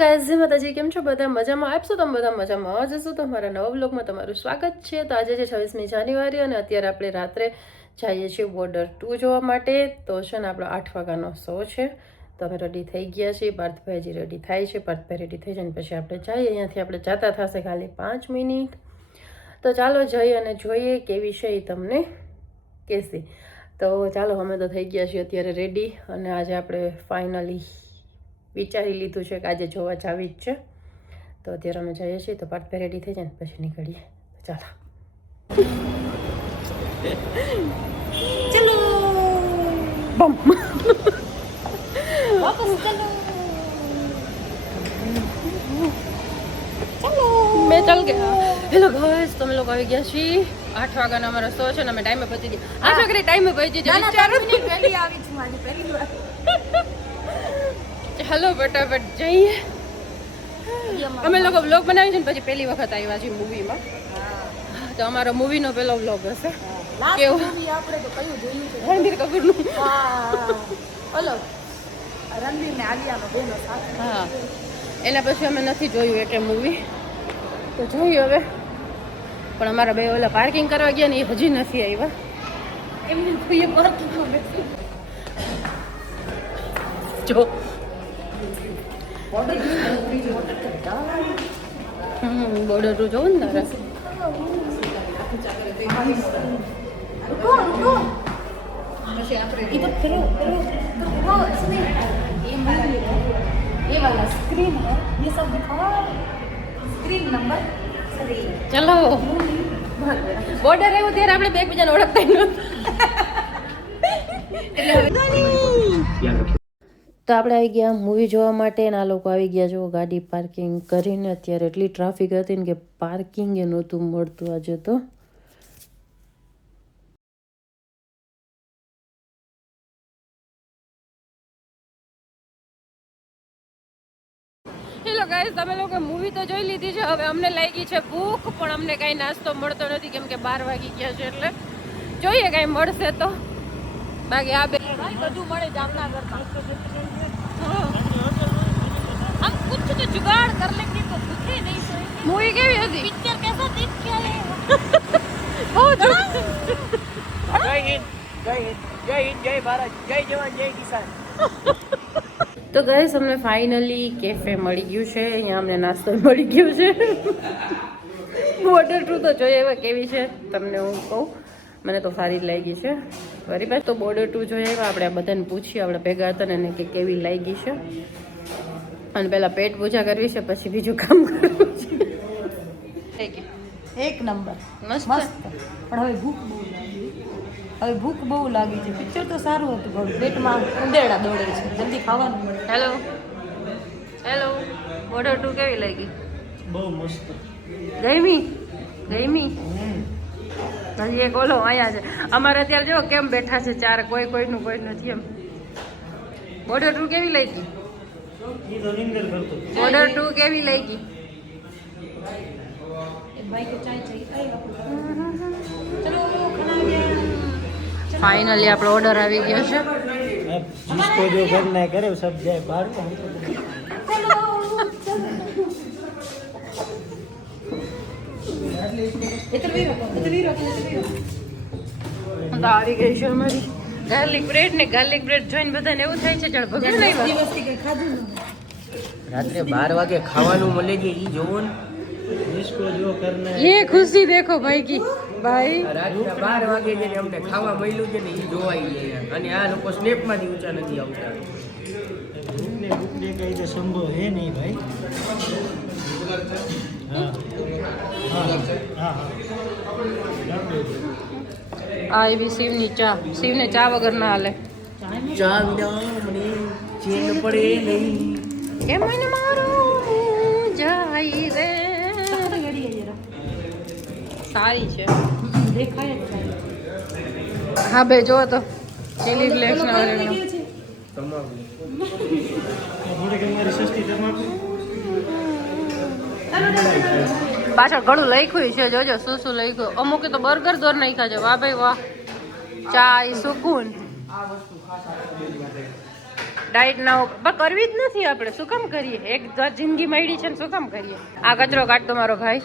Guys માતાજી, કેમ છો? બધા મજામાં? આપશો તમે બધા મજામાં? જશો તો મારા નવા બ્લોગમાં તમારું સ્વાગત છે? તો આજે છે છવ્વીસમી જાન્યુઆરી અને અત્યારે આપણે રાત્રે જઈએ છીએ બોર્ડર ટુ જોવા માટે. તો છે ને આપણો આઠ વાગ્યાનો શો છે. તો અમે રેડી થઈ ગયા છીએ. પાર્થભાઈજી રેડી થાય છે. પાર્થભાઈ રેડી થઈ જાય પછી આપણે જઈએ. અહીંયાથી આપણે જતા થશે ખાલી પાંચ મિનિટ. તો ચાલો જઈએ અને જોઈએ કેવી છે એ તમને કહેશે. તો ચાલો, અમે તો થઈ ગયા છીએ અત્યારે રેડી અને આજે આપણે ફાઇનલી વિચારી લીધું છે કે આજે જોવા જાવી જ છે. તો અત્યારે અમે જઈએ છીએ તો પાર્ટ રેડી થઈ જાય ને પછી નીકળીએ. ચાલો. ચલો. બમ. મેં ચાલ ગયા. હેલો ગાઈસ તમે લોકો આવી ગયા છીએ. આઠ વાગ્યાનો અમારો શો છે ને અમે ટાઈમે પહોંચી ગયા. આ છોકરી ટાઈમે પહોંચી વિચારો આવી છું આજે પહેલી વાર. ચાલો ફટાફટ જઈએ. અમે લોકો બ્લોગ બનાવી છે ને પછી પહેલી વખત આવ્યા છીએ મૂવીમાં તો અમારો મૂવીનો પેલો બ્લોગ હશે. કેવું? આપણે તો કયું જોયું છે? રણબીર કપૂરનું. હા. ઓલો રણબીર ને આલિયાનો બેનો સાથે. હા. એના પછી અમે નથી જોયું એટલે મૂવી તો જોઈએ હવે. પણ અમારા બે ઓલા પાર્કિંગ કરવા ગયા ને એ હજી નથી આવ્યા. એમને જોઈએ પાર્કિંગમાં બેસી. જો. બોર્ડર તો જોઉં ને તારે? ચલો. બોર્ડર એવું ત્યારે આપણે બેકબીજાને ઓળખતા નહોતા. તો આપણે આવી ગયા મૂવી જોવા માટે આ લોકો આવી ગયા જો ગાડી પાર્કિંગ કરીને અત્યારે એટલી ટ્રાફિક હતી ને કે પાર્કિંગ એ નહોતું મળતું આજે તો. હેલો ગાઈસ તમે લોકો મૂવી તો જોઈ લીધી છે, હવે અમને લાગી છે ભૂખ, પણ અમને કાંઈ નાસ્તો મળતો નથી, કેમ કે બાર વાગી ગયા છે એટલે. જોઈએ કાંઈ મળશે તો. બાકી આ બે બધું મળે જામનગરમાં આમ કુછ તો જુગાડ કર લેંગે તો ખુદ નહીં મૂવી કેવી હતી? પિક્ચર કેસો દીપ કે બહુ જય હિન્દ જય હિન્દ જય હિન્દ જય ભારત જય જવાન જય કિસાન. તો ગાઈસ અમને ફાઇનલી કેફે મળી ગયું છે. અહીંયા અમને નાસ્તો મળી ગયો છે. ઓર્ડર ટુ તો જોઈએ એવા કેવી છે તમને હું કહું. મને તો સારી જ લાગી છે. ફરી પાછું તો બોર્ડર ટુ જોઈ એવા આપણે આ બધાને પૂછીએ આપણે ભેગા હતા ને એને કે કેવી લાગી છે. અને પહેલાં પેટ પૂજા કરવી છે પછી બીજું કામ કરવું છે. એક નંબર. મસ્ત. મસ્ત. પણ હવે ભૂખ બહુ લાગી. હવે ભૂખ બહુ લાગી છે. પિક્ચર તો સારું હતું પણ પેટમાં ઉંદેડા દોડે છે. જલ્દી ખાવાનું. મળે હેલો હેલો બોર્ડર ટુ કેવી લાગી? બહુ મસ્ત. ગઈમી ગઈમી હજી એક ઓલો અહીંયા છે. અમારે અત્યારે જો કેમ બેઠા છે ચાર, કોઈ કોઈનું કોઈ નથી એમ. બોર્ડર ટુ કેવી લઈ ગઈ બોર્ડર ટુ કેવી લઈ ગયા ફાઇનલી આપણો ઓર્ડર આવી ગયો છે. એવું થાય છે રાત્રે બાર વાગે ખાવાનું મળે છે એ જોવો ને એ ખુશી દેખો ભાઈ કી ભાઈ બાર વાગે અમને ખાવા મળ્યું છે ને એ જોવાઈ અને આ લોકો સ્નેપમાંથી ઊંચા નથી આવતા એ કઈ રીતે સંભવ હે નહીં ભાઈ? આ એવી શિવની ચા. શિવને ચા વગર ના હાલે. કેમ મારું સારી છે. હા બે જો તો. ચીલી ફ્લેક્સ ના તમાકુ થોડીક અમારી સસ્તી તમાકુ પાછળ ઘણું લખ્યું છે જોજો શું શું લખ્યું અમુકે તો બર્ગર દોર નાખ્યા છે વાહ ભાઈ વાહ ચા ઈ સુકૂન ડાયટ ના ઉપર પણ કરવી જ નથી આપણે શું કામ કરીએ એક વાર જિંદગી મળી છે ને શું કામ કરીએ આ કચરો કાઢતો મારો ભાઈ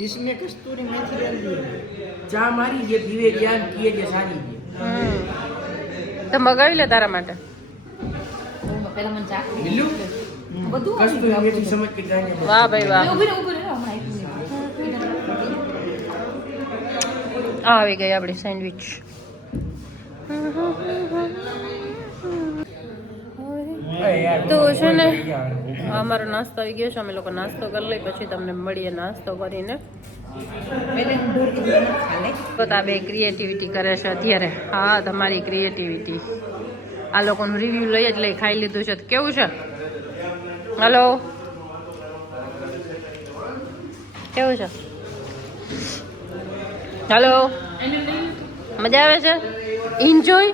इसमें कस्तूरी मेथी डाल दी ચા મારી જે પીવે જ્ઞાન પીએ જે સારી છે હમ તો મગાવી લે તારા માટે. વાહ ભાઈ વાહ. આવી ગઈ આપણી સેન્ડવિચ. તો છે ને અમારો નાસ્તો આવી ગયો છે અમે લોકો નાસ્તો કરી લઈ પછી તમને મળીએ નાસ્તો કરીને. તો બે ક્રિએટિવિટી કરે છે અત્યારે. હા તમારી ક્રિએટિવિટી આ લોકોનું રિવ્યુ લઈ જ લઈ ખાઈ લીધું છે. તો કેવું છે? હલો? કેવું છે? હલો? મજા આવે છે? એન્જોય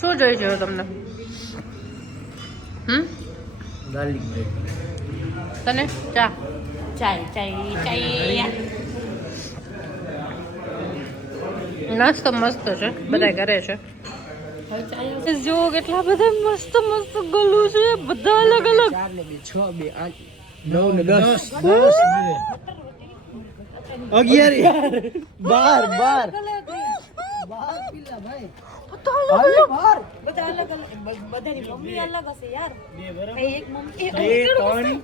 શું જોઈ છે તમને? હમ? ગાર્લિક બ્રેડ તને? ચા? ચાય ચાય ચાય. નાસ્તો મસ્ત છે બધા કરે છે. જો કેટલા બધા મસ્ત મસ્ત ગલું છે બધા અલગ અલગ. છ બે આઠ નવ ને દસ. દસ અગિયાર. બાર બાર. બધા અલગ અલગ બધાની મમ્મી અલગ હશે યાર એક મમ્મી બે ત્રણ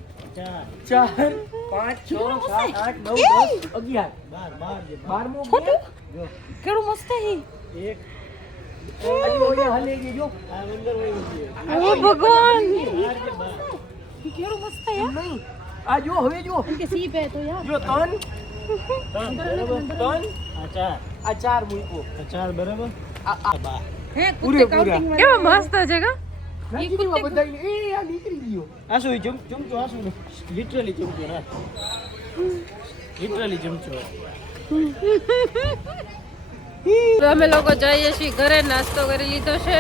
ચાર પાંચ છ સાત આઠ નવ દસ અગિયાર બાર બાર બારમો છોટું કેવું મસ્ત હે હજી ઓલે હલે ગઈ જો ઓ ભગવાન કેવું મસ્ત હે નહીં આ જો હવે જો કે સીપ હે તો યાર જો ત્રણ ત્રણ આ ચાર મૂકો ચાર બરાબર આ આ હે પૂરે પૂરા કેવા મસ્ત છે કા? અમે લોકો જઈએ છીએ ઘરે નાસ્તો કરી લીધો છે.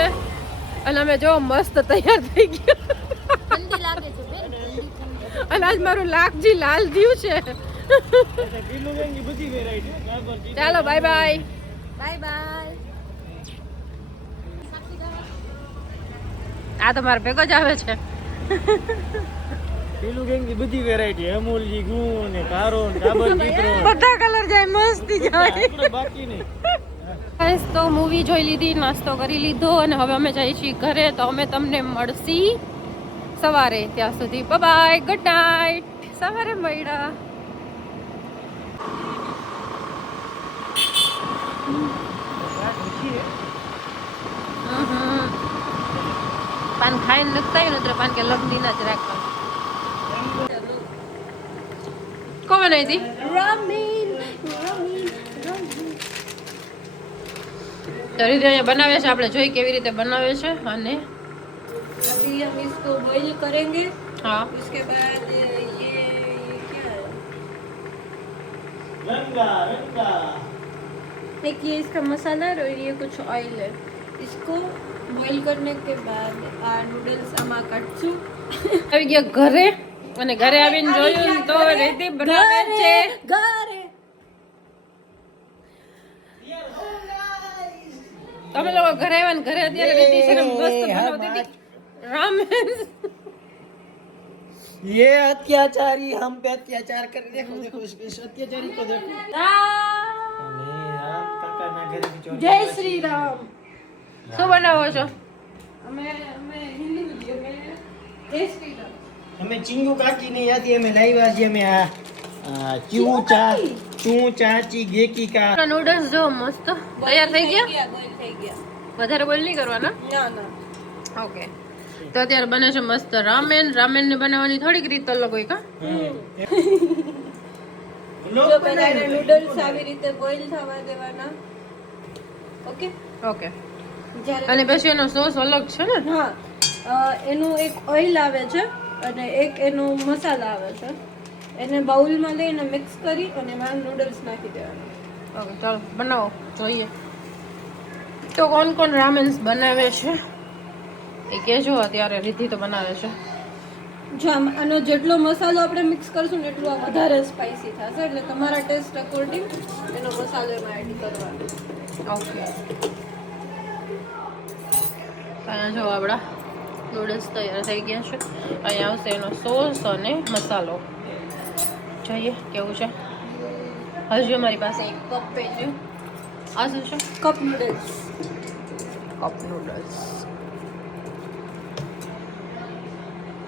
અને અમે જો મસ્ત તૈયાર થઈ ગયા. અને આજ મારું લાખજી લાલ થયું છે. ચાલો બાય બાય બાય બાય આ તો મારો ભેગો જ આવે છે. પેલું ગેંગ કે બધી વેરાયટી અમૂલજી ગુણ ને કારો ને કાબર દીકરો બધા કલર જાય મસ્તી જાય. બાકી નહીં. ગાઈસ તો મૂવી જોઈ લીધી નાસ્તો કરી લીધો અને હવે અમે જઈએ છીએ ઘરે તો અમે તમને મળશી સવારે. ત્યાં સુધી બાય ગુડ નાઇટ સવારે મળ્યા. હમ. પાન ખાઈને નથી આવ્યું નત્ર પાન કે લગ્ન ના જ રાખવા કોણ બનાવી હતી તો રીતે અહીંયા બનાવે છે આપણે જોઈ કેવી રીતે બનાવે છે અને अभी हम इसको बॉईल करेंगे હા उसके बाद ये ये क्या है રંગા રંગા एक ये इसका मसाला है और ये कुछ ऑयल है इसको बॉईल करने के बाद आ नूडल्स आमा कटसू આવી ગયા ઘરે અને ઘરે આવીને જોયું તો રીતિ બનાવે છે ઘરે તમે લોકો ઘરે આવ્યા ને ઘરે અત્યારે રીતિ છે ને મસ્ત બનાવતી હતી રામેન ये अत्याचारी हम पे अत्याचार कर देखो देखो इस, इस अत्याचारी को देखो नहीं हम काका ना घरे की चोरी जय श्री राम શું બનાવો છો? અમે અમે હિન્દી અમે અમે ચીંગુ કાકી ને યાદી અમે લાવ્યા છે અમે આ ચીવું ચા ચું ચાચી ગેકી કા નૂડલ્સ જો મસ્ત. તૈયાર થઈ ગયા? થઈ ગયા વધારે બોલ નહીં કરવાના? ના ના. ઓકે. તો અત્યારે બને છે મસ્ત રામેન. રામેન ને બનાવવાની થોડીક રીત અલગ હોય કા? જો બધાને નૂડલ્સ આવી રીતે બોઈલ થવા દેવાના. ઓકે? ઓકે. અને પછી એનો સોસ અલગ છે ને? હા એનું એક ઓઇલ આવે છે અને એક એનું મસાલા આવે છે. એને બાઉલમાં લઈને મિક્સ કરી અને એમાં નૂડલ્સ નાખી દેવાના. ઓકે ચાલો બનાવો જોઈએ. તો કોણ કોણ રામેન્સ બનાવે છે? એ કહેજો અત્યારે રીતિ તો બનાવે છે. જો અને આનો જેટલો મસાલો આપણે મિક્સ કરશું ને એટલું આ વધારે સ્પાઇસી થશે એટલે તમારા ટેસ્ટ અકોર્ડિંગ એનો મસાલો એમાં એડ કરવાનો. ઓકે અહીંયા જો આપણા નૂડલ્સ તૈયાર થઈ ગયા છે. અહીંયા આવશે એનો સોસ અને મસાલો. જોઈએ કેવું છે. હજુ અમારી પાસે એક કપ છે આ શું છે? કપ નૂડલ્સ કપ નૂડલ્સ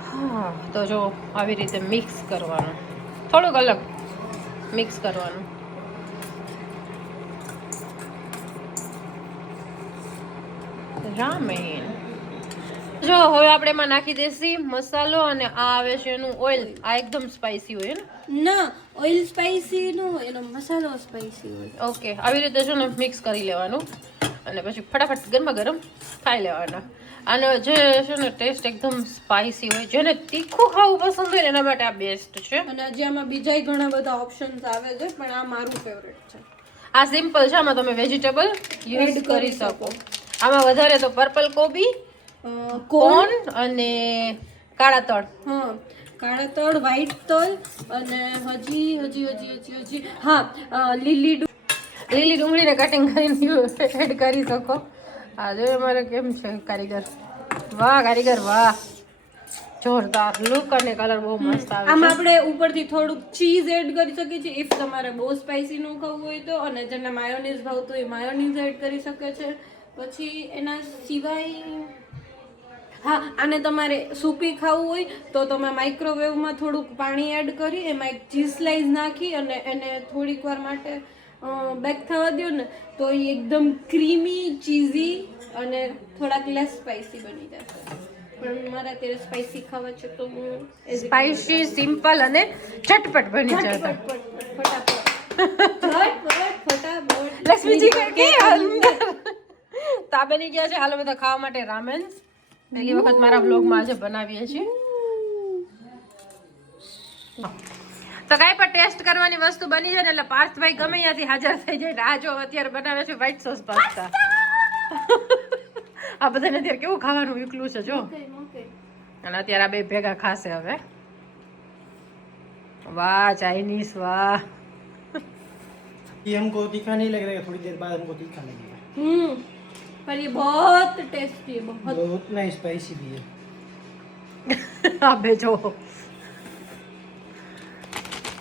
હા તો જો આવી રીતે મિક્સ કરવાનું. થોડુંક અલગ મિક્સ કરવાનું. રામેન. જો હવે આપણે એમાં નાખી દેસી મસાલો અને આ આવે છે એનું ઓઇલ. આ એકદમ સ્પાઇસી હોય ને? ના ઓઇલ સ્પાઈસી નો એનો મસાલો સ્પાઇસી હોય. ઓકે આવી રીતે છે ને મિક્સ કરી લેવાનું. અને પછી ફટાફટ ગરમા ગરમ ખાઈ લેવાના. આનો જે છે ને ટેસ્ટ એકદમ સ્પાઇસી હોય જેને તીખું ખાવું પસંદ હોય એના માટે આ બેસ્ટ છે. અને હજી આમાં બીજાય ઘણા બધા ઓપ્શન્સ આવે છે પણ આ મારું ફેવરેટ છે. આ સિમ્પલ છે આમાં તમે વેજીટેબલ યુઝ કરી શકો. આમાં વધારે તો પર્પલ કોબી કોન? કોર્ન અને કાળા તળ. હા કાળા તળ વ્હાઈટ તલ અને હજી હજી હજી હજી હજી. હા લીલી લીલી ડુંગળીને કટિંગ કરીને એડ કરી શકો. આ જો અમારે કેમ છે કારીગર? વાહ કારીગર વાહ. જોરદાર. લુક અને કલર બહુ મસ્ત આવે આમાં આપણે ઉપરથી થોડુંક ચીઝ એડ કરી શકીએ છીએ. ઇફ તમારે બહુ સ્પાઇસી નું ખાવું હોય તો અને જેને માયોનીઝ ભાવતું હોય માયોનીઝ એડ કરી શકે છે. પછી એના સિવાય હા અને તમારે સૂપી ખાવું હોય તો તમે માઇક્રોવેવમાં થોડુંક પાણી એડ કરી એમાં એક ચીઝ સ્લાઇસ નાખી અને એને થોડીક વાર માટે બેક થવા દો ને તો એ એકદમ ક્રીમી ચીઝી અને થોડાક લેસ સ્પાઇસી બની જશે પણ મારે અત્યારે સ્પાઇસી ખાવા છે તો હું સ્પાઇસી સિમ્પલ અને ચટપટ બની જતા ફટાફટ. ફટાફટ ફટાફટ. લક્ષ્મીજી કે કે અંદર? તો આ બની ગયા છે હાલો બધા ખાવા માટે રામેન્સ પહેલી વખત મારા બ્લોગમાં આજે બનાવીએ છીએ તો કાંઈ પણ ટેસ્ટ કરવાની વસ્તુ બની જાય ને એટલે પાર્થભાઈ ગમે ત્યાંથી હાજર થઈ જાય ને આ જો અત્યારે બનાવે છે વ્હાઈટ સોસ પાસ્તા આ બધાને અત્યારે કેવું ખાવાનું એકલું છે જો અને અત્યારે આ બે ભેગા ખાશે હવે વાહ ચાઇનીઝ વાહ ये हमको तीखा नहीं लग रहा थोड़ी देर बाद हमको तीखा लगेगा हम्म पर ये बहुत टेस्टी है बहुत वो उतना ही स्पाइसी भी है આ બે જો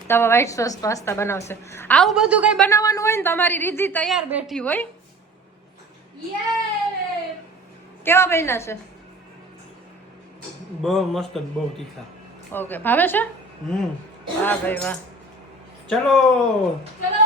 તમે વ્હાઈટ સોસ પાસ્તા બનાવશે આવું બધું કઈ બનાવવાનું હોય ને તમારી રીધી તૈયાર બેઠી હોય કેવા બન્યા છે બહુ મસ્ત બહુ તીખા ઓકે ભાવે છે હમ વાહ ભાઈ વાહ ચલો चलो